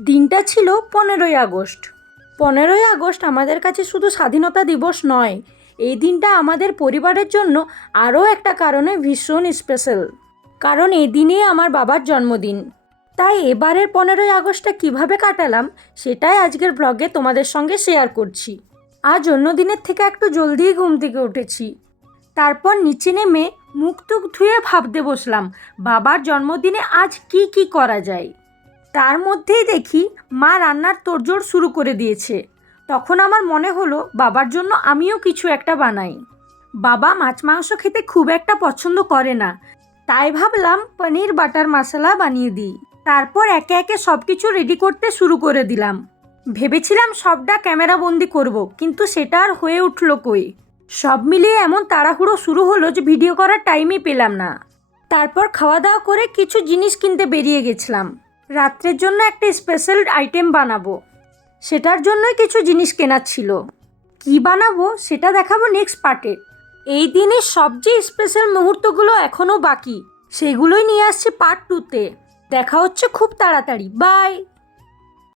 দিনটা ছিল 15ই August. 15ই August আমাদের কাছে শুধু স্বাধীনতা দিবস নয়, এই দিনটা আমাদের পরিবারের জন্য আরও একটা কারণে ভীষণ স্পেশাল। কারণ এই দিনেই আমার বাবার জন্মদিন। তাই এবারের 15ই আগস্টটা কীভাবে কাটালাম সেটাই আজকের ব্লগে তোমাদের সঙ্গে শেয়ার করছি। আজ অন্য দিনের থেকে একটু জলদিই ঘুম থেকে উঠেছি। তারপর নিচে নেমে মুখ টুক ধুয়ে ভাবতে বসলাম বাবার জন্মদিনে আজ কি কি করা যায়। তার মধ্যেই দেখি মা রান্নার তোড়জোড় শুরু করে দিয়েছে। তখন আমার মনে হলো বাবার জন্য আমিও কিছু একটা বানাই। বাবা মাছ মাংস খেতে খুব একটা পছন্দ করে না, তাই ভাবলাম পনির বাটার মশলা বানিয়ে দিই। তারপর একে একে সব কিছু রেডি করতে শুরু করে দিলাম। ভেবেছিলাম সবটা ক্যামেরাবন্দি করব, কিন্তু সেটা আর হয়ে উঠল কই। সব মিলিয়ে এমন তাড়াহুড়ো শুরু হলো যে ভিডিও করার টাইমই পেলাম না। তারপর খাওয়া দাওয়া করে কিছু জিনিস কিনতে বেরিয়ে গেছিলাম। রাত্রের জন্য একটা স্পেশাল আইটেম বানাবো, সেটার জন্যই কিছু জিনিস কেনার ছিল। কি বানাবো সেটা দেখাবো নেক্সট পার্টে। এই দিনের সবচেয়ে স্পেশাল মুহূর্তগুলো এখনও বাকি, সেগুলোই নিয়ে আসছি পার্ট 2তে। দেখা হচ্ছে খুব তাড়াতাড়ি। বাই।